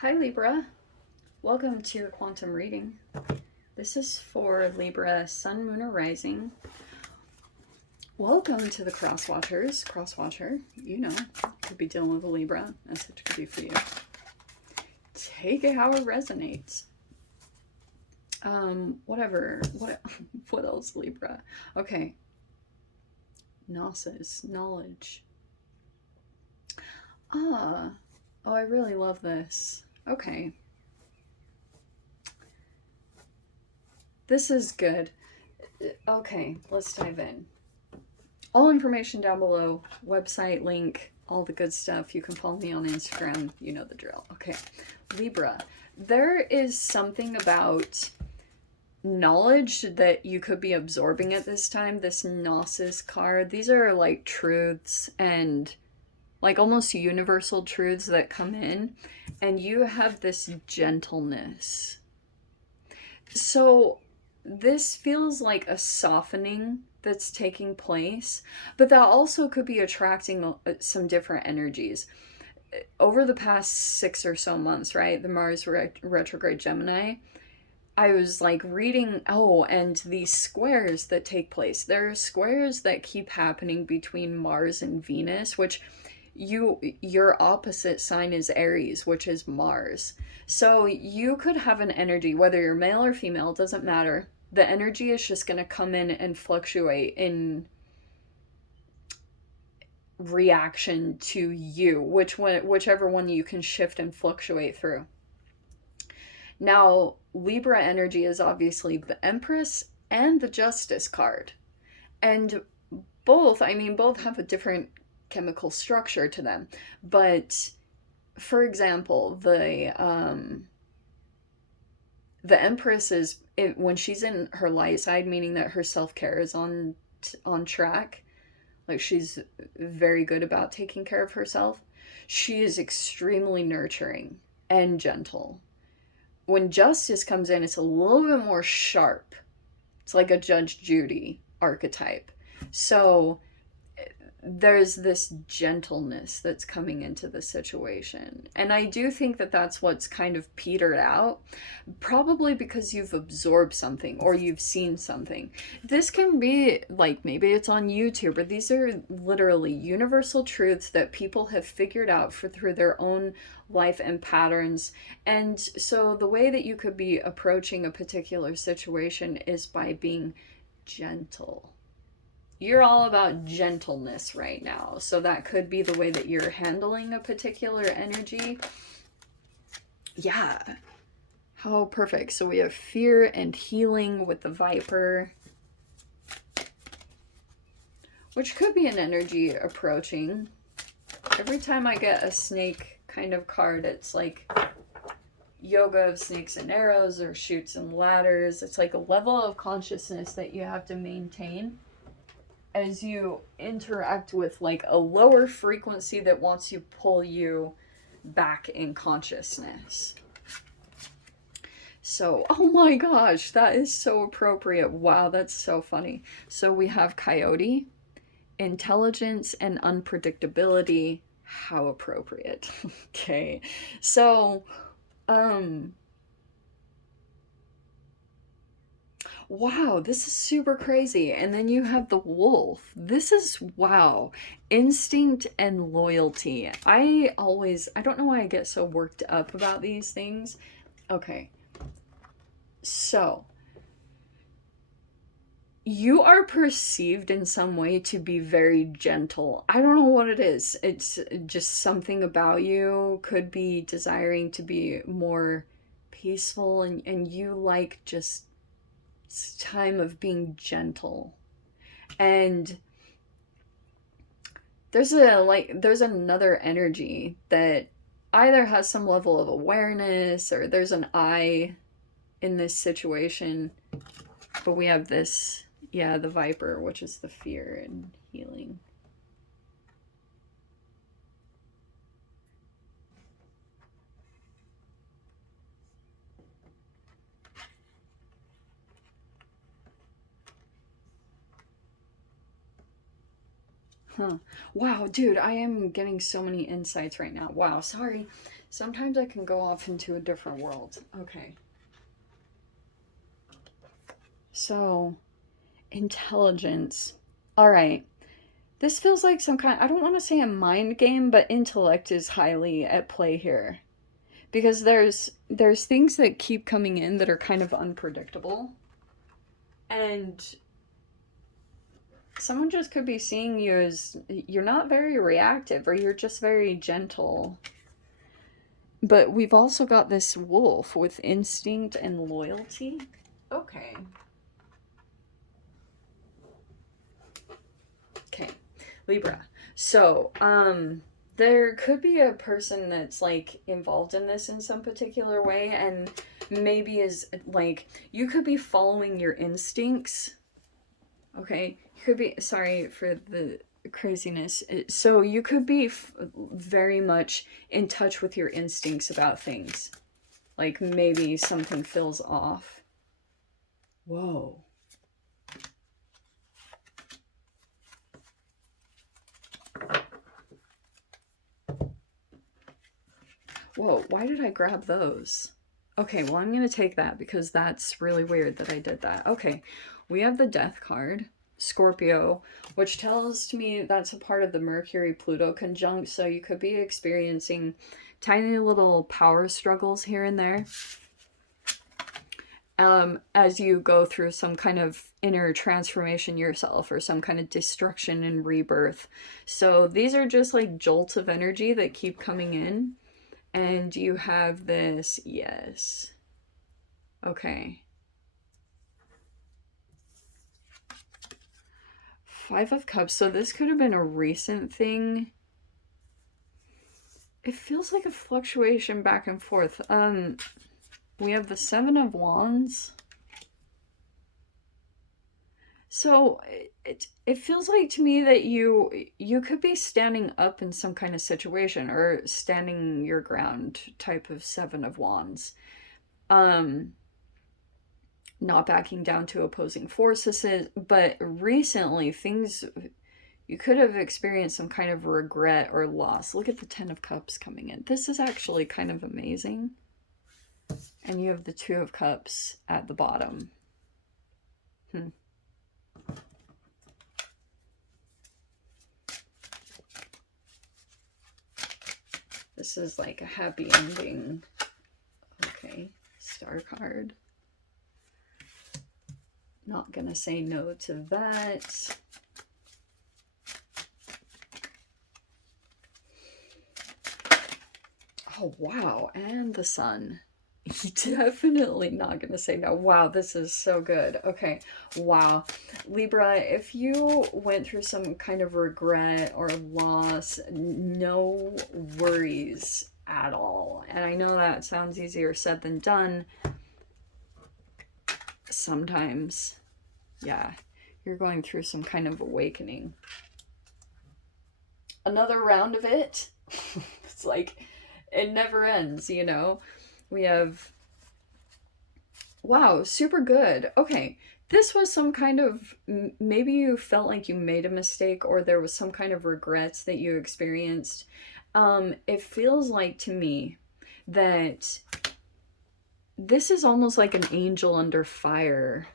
Hi Libra, welcome to your quantum reading. This is for Libra, Sun, Moon, or Rising. Welcome to the Crosswatchers. Crosswatcher, you know, could be dealing with a Libra. Message could be for you. Take it how it resonates. Whatever. What else, Libra? Okay. Gnosis, knowledge. Oh, I really love this. Okay. This is good. Okay, let's dive in. All information down below, website link, all the good stuff. You can follow me on Instagram, you know the drill. Okay, Libra. There is something about knowledge that you could be absorbing at this time. This Gnosis card, these are like truths and like almost universal truths that come in, and you have this gentleness. So this feels like a softening that's taking place, but that also could be attracting some different energies. Over the past 6 or so months, right, the Mars retrograde Gemini, I was like reading, and these squares that take place. There are squares that keep happening between Mars and Venus, which your opposite sign is Aries, which is Mars. So you could have an energy, whether you're male or female, doesn't matter. The energy is just going to come in and fluctuate in reaction to you, whichever one you can shift and fluctuate through. Now, Libra energy is obviously the Empress and the Justice card. And both have a different chemical structure to them. But for example, the Empress is when she's in her light side, meaning that her self-care is on track. Like she's very good about taking care of herself. She is extremely nurturing and gentle. When Justice comes in, it's a little bit more sharp. It's like a Judge Judy archetype. So there's this gentleness that's coming into the situation. And I do think that that's what's kind of petered out, probably because you've absorbed something or you've seen something. This can be like, maybe it's on YouTube, or these are literally universal truths that people have figured out through their own life and patterns. And so the way that you could be approaching a particular situation is by being gentle. You're all about gentleness right now. So that could be the way that you're handling a particular energy. Yeah. How perfect. So we have fear and healing with the Viper, which could be an energy approaching. Every time I get a snake kind of card, it's like yoga of snakes and arrows or chutes and ladders. It's like a level of consciousness that you have to maintain as you interact with like a lower frequency that wants to pull you back in consciousness. So, oh my gosh, that is so appropriate. Wow, that's so funny. So we have Coyote, intelligence and unpredictability. How appropriate. Okay. So, wow, this is super crazy. And then you have the wolf. This is, wow, instinct and loyalty. I don't know why I get so worked up about these things. Okay. So, you are perceived in some way to be very gentle. I don't know what it is. It's just something about you. Could be desiring to be more peaceful, and you like just time of being gentle. And there's another energy that either has some level of awareness or there's an I in this situation. But we have this, yeah, the Viper, which is the fear and healing. Huh. Wow, dude, I am getting so many insights right now. Wow, sorry. Sometimes I can go off into a different world. Okay. So, intelligence. All right. This feels like some kind, I don't want to say a mind game, but intellect is highly at play here. Because there's things that keep coming in that are kind of unpredictable. And someone just could be seeing you as you're not very reactive, or you're just very gentle. But we've also got this wolf with instinct and loyalty. Okay. Okay. Libra. So, there could be a person that's like involved in this in some particular way, and maybe is like, you could be following your instincts. Okay. You could be, sorry for the craziness. So you could be very much in touch with your instincts about things. Like maybe something feels off. Whoa. Whoa, why did I grab those? Okay, well, I'm going to take that because that's really weird that I did that. Okay, we have the Death card, Scorpio, which tells me that's a part of the Mercury-Pluto conjunct, so you could be experiencing tiny little power struggles here and there. As you go through some kind of inner transformation yourself, or some kind of destruction and rebirth. So these are just like jolts of energy that keep coming in. And you have this, yes. Okay. 5 of Cups. So this could have been a recent thing. It feels like a fluctuation back and forth. We have the 7 of Wands. So it feels like to me that you could be standing up in some kind of situation, or standing your ground type of 7 of Wands. Not backing down to opposing forces, but recently things, you could have experienced some kind of regret or loss. Look at the 10 of Cups coming in. This is actually kind of amazing. And you have the 2 of Cups at the bottom. This is like a happy ending. Okay, Star card. Not gonna say no to that. Oh, wow, and the Sun. Definitely not gonna say no. Wow, this is so good. Okay, wow. Libra, if you went through some kind of regret or loss, no worries at all. And I know that sounds easier said than done. Sometimes, yeah, you're going through some kind of awakening. Another round of it. It's like, it never ends, you know? We have, wow, super good. Okay, this was some kind of, maybe you felt like you made a mistake, or there was some kind of regrets that you experienced. It feels like to me that this is almost like an angel under fire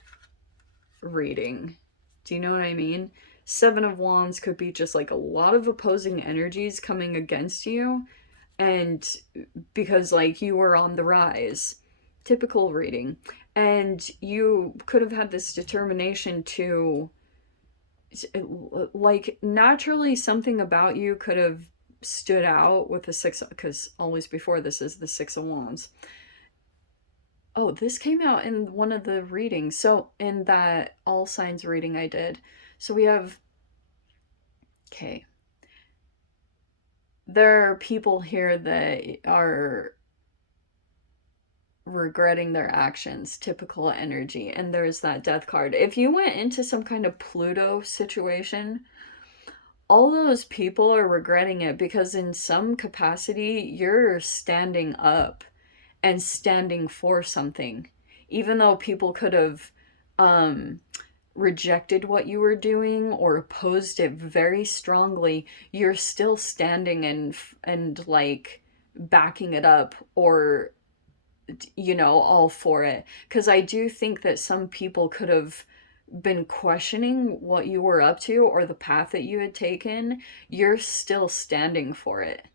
reading. Do you know what I mean? 7 of Wands could be just like a lot of opposing energies coming against you, and because like you were on the rise, typical reading, and you could have had this determination to, like, naturally something about you could have stood out with the 6, because always before this is the 6 of Wands. Oh, this came out in one of the readings, so in that all signs reading I did. So we have, okay, there are people here that are regretting their actions, typical energy, and there's that Death card. If you went into some kind of Pluto situation, all those people are regretting it, because in some capacity you're standing up and standing for something, even though people could have rejected what you were doing or opposed it very strongly. You're still standing and like backing it up or, you know, all for it. Because I do think that some people could have been questioning what you were up to or the path that you had taken. You're still standing for it.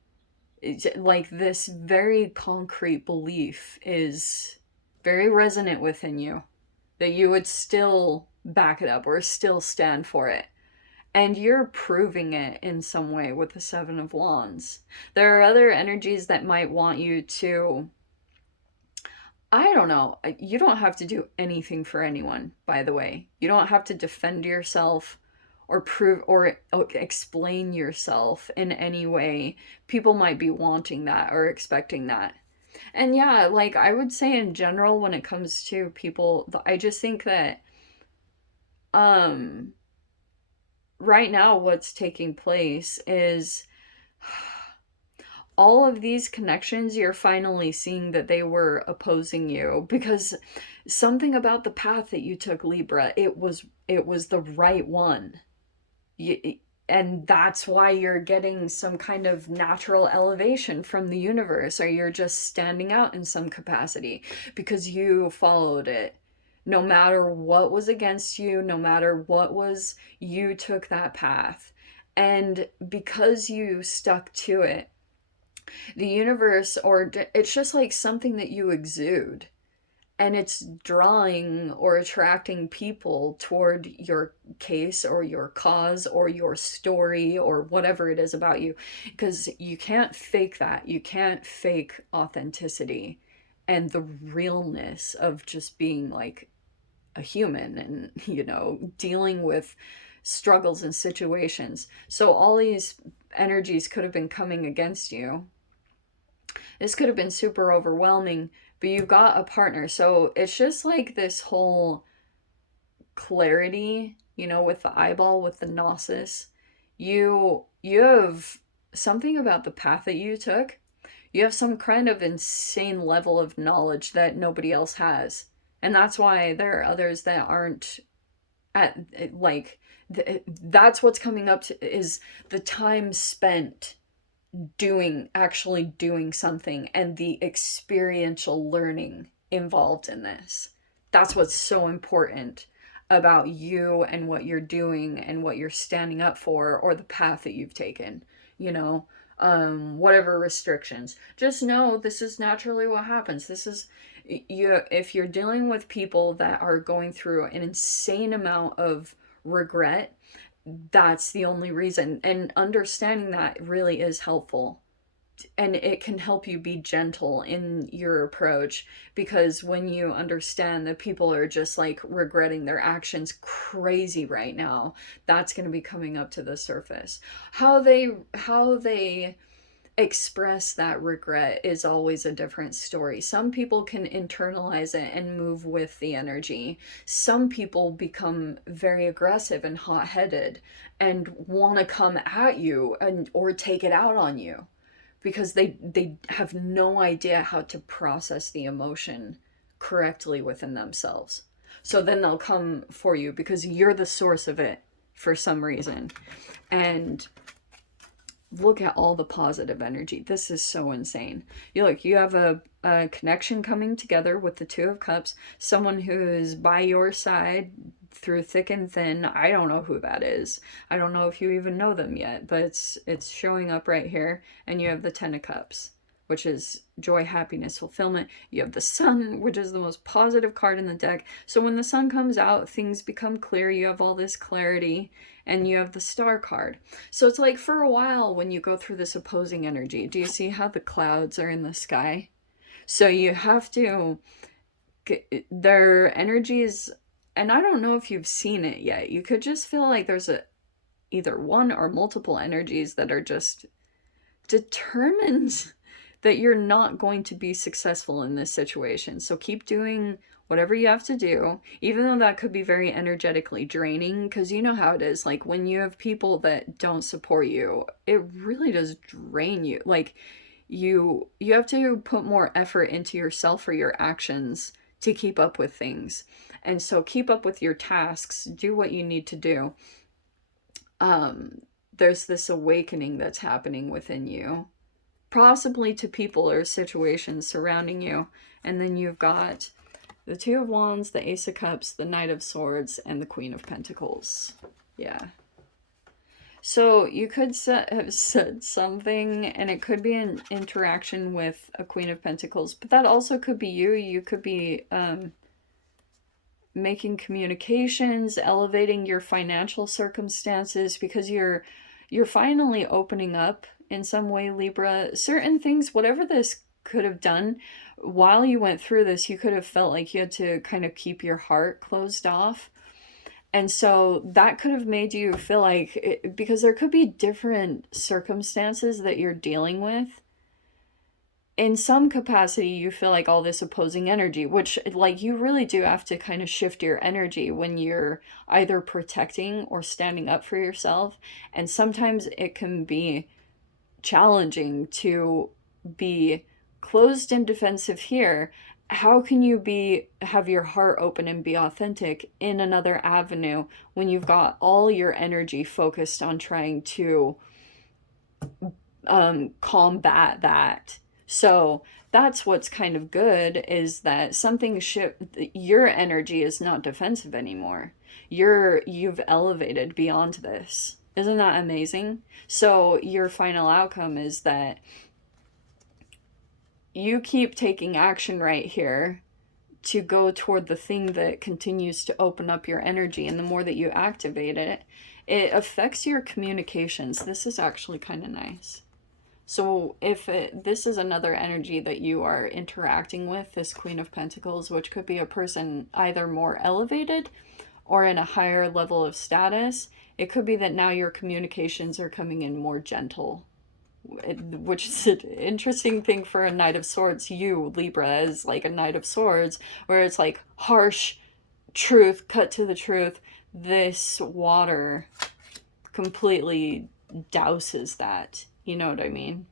It's like this very concrete belief is very resonant within you, that you would still back it up or still stand for it. And you're proving it in some way with the Seven of Wands. There are other energies that might want you to, I don't know, you don't have to do anything for anyone, by the way. You don't have to defend yourself or prove or explain yourself in any way. People might be wanting that or expecting that. And yeah, like I would say in general, when it comes to people, I just think that um right now what's taking place is all of these connections, you're finally seeing that they were opposing you because something about the path that you took, Libra, it was the right one. You, and that's why you're getting some kind of natural elevation from the universe, or you're just standing out in some capacity because you followed it. No matter what was against you, no matter what was, you took that path. And because you stuck to it, the universe, or it's just like something that you exude, and it's drawing or attracting people toward your case or your cause or your story or whatever it is about you, because you can't fake that. You can't fake authenticity and the realness of just being like a human and, you know, dealing with struggles and situations. So all these energies could have been coming against you. This could have been super overwhelming, but you've got a partner. So it's just like this whole clarity, you know, with the eyeball, with the gnosis. You have something about the path that you took. You have some kind of insane level of knowledge that nobody else has. And that's why there are others that aren't at, like, that's what's coming up to, is the time spent actually doing something and the experiential learning involved in this. That's what's so important about you and what you're doing and what you're standing up for, or the path that you've taken, you know. Whatever restrictions, just know this is naturally what happens. This is, you, if you're dealing with people that are going through an insane amount of regret, that's the only reason. And understanding that really is helpful, and it can help you be gentle in your approach, because when you understand that people are just like regretting their actions crazy right now, that's going to be coming up to the surface. How they express that regret is always a different story. Some people can internalize it and move with the energy. Some people become very aggressive and hot-headed and want to come at you and or take it out on you because they have no idea how to process the emotion correctly within themselves. So then they'll come for you because you're the source of it for some reason. And look at all the positive energy. This is so insane. You have a connection coming together with the Two of Cups, someone who is by your side through thick and thin. I don't know who that is. I don't know if you even know them yet, but it's showing up right here. And you have the Ten of Cups, which is joy, happiness, fulfillment. You have the Sun, which is the most positive card in the deck. So when the Sun comes out, things become clear. You have all this clarity. And you have the Star card. So it's like for a while when you go through this opposing energy, do you see how the clouds are in the sky? So you have to, their energies, and I don't know if you've seen it yet. You could just feel like there's either one or multiple energies that are just determined that you're not going to be successful in this situation. So keep doing whatever you have to do, even though that could be very energetically draining, because you know how it is. Like when you have people that don't support you, it really does drain you. Like you have to put more effort into yourself or your actions to keep up with things. And so keep up with your tasks, do what you need to do. There's this awakening that's happening within you. possibly to people or situations surrounding you. And then you've got the Two of Wands, the Ace of Cups, the Knight of Swords, and the Queen of Pentacles. Yeah. So you could have said something, and it could be an interaction with a Queen of Pentacles, but that also could be you. You could be making communications, elevating your financial circumstances, because you're finally opening up in some way, Libra. Certain things, whatever this could have done while you went through this, you could have felt like you had to kind of keep your heart closed off. And so that could have made you feel like, because there could be different circumstances that you're dealing with. In some capacity, you feel like all this opposing energy, which, like, you really do have to kind of shift your energy when you're either protecting or standing up for yourself. And sometimes it can be challenging to be closed and defensive here. How can you have your heart open and be authentic in another avenue when you've got all your energy focused on trying to combat that? So that's what's kind of good, is that your energy is not defensive anymore. You've elevated beyond this. Isn't that amazing? So your final outcome is that you keep taking action right here to go toward the thing that continues to open up your energy. And the more that you activate it, it affects your communications. This is actually kind of nice. So if this is another energy that you are interacting with, this Queen of Pentacles, which could be a person either more elevated or in a higher level of status, it could be that now your communications are coming in more gentle, which is an interesting thing for a Knight of Swords. You, Libra, is like a Knight of Swords, where it's like harsh truth, cut to the truth. This water completely douses that. You know what I mean?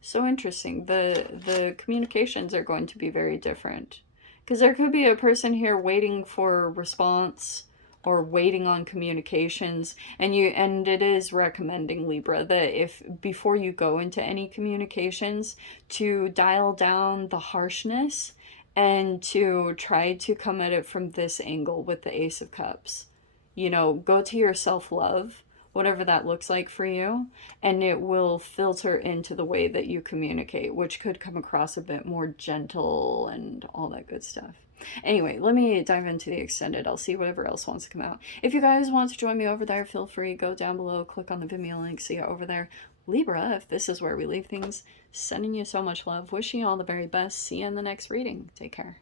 So interesting. The communications are going to be very different. Because there could be a person here waiting for a response or waiting on communications, and it is recommending, Libra, that if before you go into any communications, to dial down the harshness and to try to come at it from this angle with the Ace of Cups. You know, go to your self-love, whatever that looks like for you, and it will filter into the way that you communicate, which could come across a bit more gentle and all that good stuff. Anyway, let me dive into the extended. I'll see whatever else wants to come out. If you guys want to join me over there, feel free. Go down below, click on the Vimeo link, see you over there. Libra, if this is where we leave things, sending you so much love, wishing you all the very best. See you in the next reading. Take care.